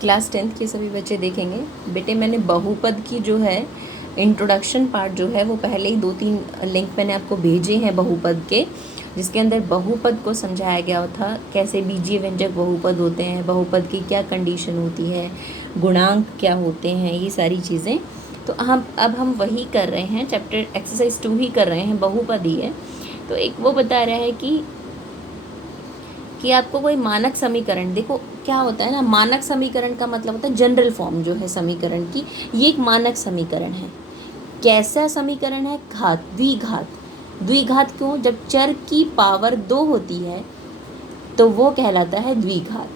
Class 10th के सभी बच्चे देखेंगे। बेटे मैंने बहुपद की जो है इंट्रोडक्शन पार्ट जो है वो पहले ही 2-3 लिंक मैंने आपको भेजे हैं बहुपद के, जिसके अंदर बहुपद को समझाया गया था कैसे बीजीय व्यंजक बहुपद होते हैं, बहुपद की क्या कंडीशन होती है, गुणांक क्या होते हैं, ये सारी चीज़ें। तो हम वही कर रहे हैं, चैप्टर एक्सरसाइज 2 ही कर रहे हैं, बहुपद ही है। तो एक वो बता रहा है कि आपको कोई मानक समीकरण, देखो क्या होता है ना, मानक समीकरण का मतलब होता है जनरल फॉर्म जो है समीकरण की, ये एक मानक समीकरण है। कैसा समीकरण है? घात, द्विघात। द्विघात क्यों? जब चर की पावर 2 होती है तो वो कहलाता है द्विघात।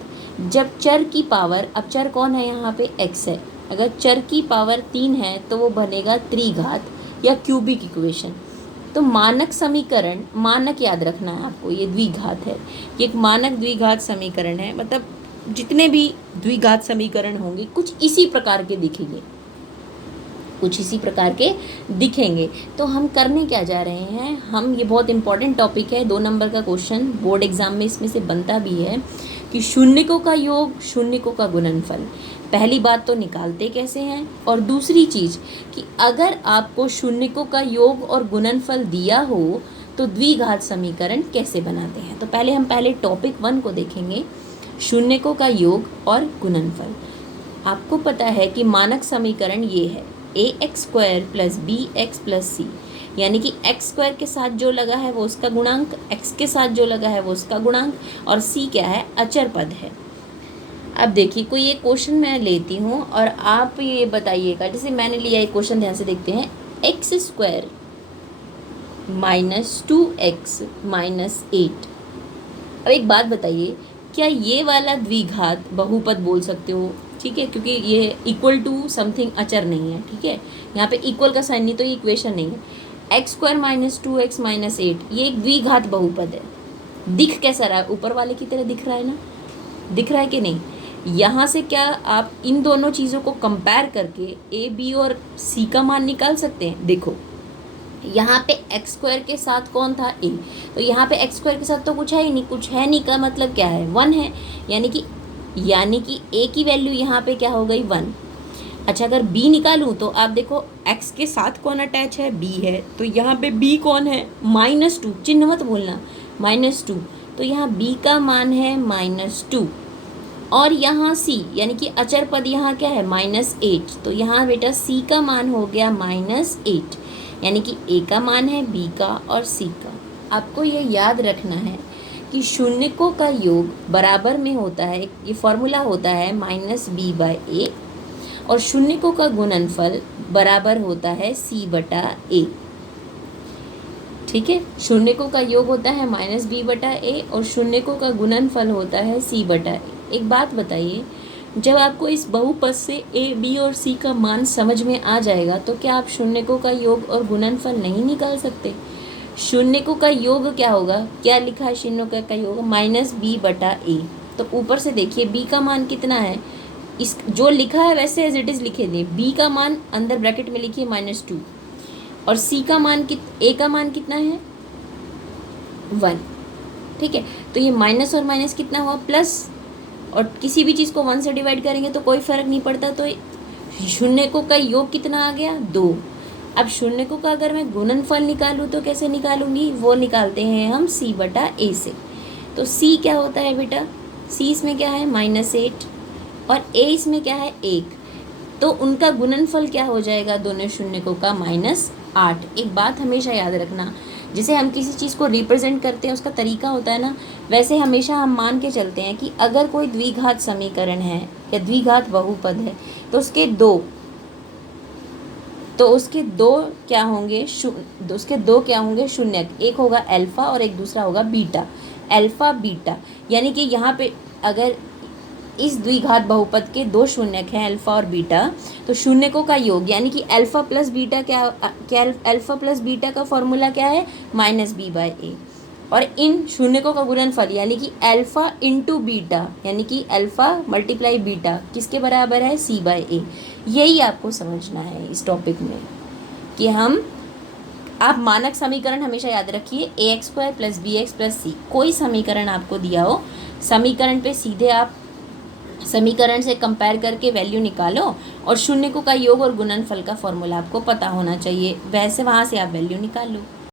जब चर की पावर, अब चर कौन है यहाँ पे? x है। अगर चर की पावर 3 है तो वो बनेगा त्रिघात या क्यूबिक इक्वेशन। तो मानक समीकरण, मानक याद रखना है आपको, ये द्विघात है, ये एक मानक द्विघात समीकरण है। मतलब जितने भी द्विघात समीकरण होंगे कुछ इसी प्रकार के दिखेंगे, कुछ इसी प्रकार के दिखेंगे। तो हम करने क्या जा रहे हैं, हम, ये बहुत इंपॉर्टेंट टॉपिक है, 2 नंबर का क्वेश्चन बोर्ड एग्जाम में इसमें से बनता भी है कि शून्यकों का योग, शून्यकों का गुणनफल। पहली बात तो निकालते कैसे हैं, और दूसरी चीज़ कि अगर आपको शून्यकों का योग और गुणनफल दिया हो तो द्विघात समीकरण कैसे बनाते हैं। तो पहले टॉपिक 1 को देखेंगे, शून्यकों का योग और गुणनफल। आपको पता है कि मानक समीकरण ये है ax² + bx + c, यानी कि x² के साथ जो लगा है वो उसका गुणांक, x के साथ जो लगा है वो उसका गुणांक, और c क्या है? अचर पद है। अब देखिए कोई एक क्वेश्चन मैं लेती हूँ और आप ये बताइएगा, जैसे मैंने लिया एक क्वेश्चन, ध्यान से देखते हैं। x² - 2x - 8। अब एक बात बताइए, क्या ये वाला द्विघात बहुपद बोल सकते हो? ठीक है, क्योंकि ये इक्वल टू समथिंग अचर नहीं है, ठीक है, यहाँ पे इक्वल का साइन नहीं, तो ये इक्वेशन नहीं है। x² - 2x - 8 ये एक द्विघात बहुपद है। दिख कैसा रहा है? ऊपर वाले की तरह दिख रहा है ना, दिख रहा है कि नहीं? यहाँ से क्या आप इन दोनों चीज़ों को कंपेयर करके a, b और c का मान निकाल सकते हैं। देखो यहाँ पे x² के साथ कौन था? a, तो यहाँ पे x² के साथ तो कुछ है ही नहीं, कुछ है नहीं का मतलब क्या है? 1 है, यानी कि a की वैल्यू यहाँ पे क्या हो गई? 1। अच्छा, अगर b निकालूँ तो आप देखो x के साथ कौन अटैच है? b है, तो यहाँ पे b कौन है? -2, चिन्ह मत भूलना, -2, तो यहाँ b का मान है -2। और यहाँ c, यानी कि अचर पद यहाँ क्या है? -8, तो यहाँ बेटा c का मान हो गया -8, यानी कि a का मान है, b का और c का। आपको ये याद रखना है कि शून्यकों का योग बराबर में होता है, ये फॉर्मूला होता है -b/a, और शून्यकों का गुणनफल बराबर होता है c/a। ठीक है, शून्यकों का योग होता है -b/a और शून्यकों का गुणनफल होता है c/a। एक बात बताइए, जब आपको इस बहुपद से a, b और c का मान समझ में आ जाएगा तो क्या आप शून्यकों का योग और गुणनफल नहीं निकाल सकते? शून्यकों का योग क्या होगा? क्या लिखा है शून्यकों का योग? -b/a। तो ऊपर से देखिए b का मान कितना है, इस जो लिखा है वैसे एज इट इज़ लिखे दिए। b का मान अंदर ब्रैकेट में लिखिए -2, और c का मान a का मान कितना है? 1। ठीक है, तो ये माइनस और माइनस कितना हुआ? प्लस, और किसी भी चीज़ को 1 से डिवाइड करेंगे तो कोई फ़र्क नहीं पड़ता, तो शून्यकों का योग कितना आ गया? 2। अब शून्यकों का अगर मैं गुणनफल निकालूँ तो कैसे निकालूंगी? वो निकालते हैं हम c/a से। तो c क्या होता है बेटा? c इसमें क्या है? -8, और a इसमें क्या है? 1, तो उनका गुणनफल क्या हो जाएगा? दोनों शून्यकों का -8। एक बात हमेशा याद रखना, जिसे हम किसी चीज़ को रिप्रेजेंट करते हैं उसका तरीका होता है ना, वैसे हमेशा हम मान के चलते हैं कि अगर कोई द्विघात समीकरण है या द्विघात बहुपद है तो उसके क्या होंगे? शून्यक। एक होगा अल्फा और एक दूसरा होगा बीटा, अल्फा बीटा। यानी कि यहाँ पे अगर इस द्विघात बहुपद के 2 शून्यक हैं, अल्फा और बीटा, तो शून्यकों का योग यानी कि alpha plus beta alpha plus beta का फॉर्मूला क्या है? -b/a, और इन शून्यकों का गुणनफल यानी कि अल्फा इंटू बीटा, यानी कि अल्फा × बीटा किसके बराबर है? c/a। यही आपको समझना है इस टॉपिक में कि आप मानक समीकरण हमेशा याद रखिए, ax² + bx + c। कोई समीकरण आपको दिया हो, समीकरण पे सीधे आप समीकरण से कंपेयर करके वैल्यू निकालो और शून्यकों का योग और गुणनफल का फॉर्मूला आपको पता होना चाहिए, वैसे वहाँ से आप वैल्यू निकाल लो।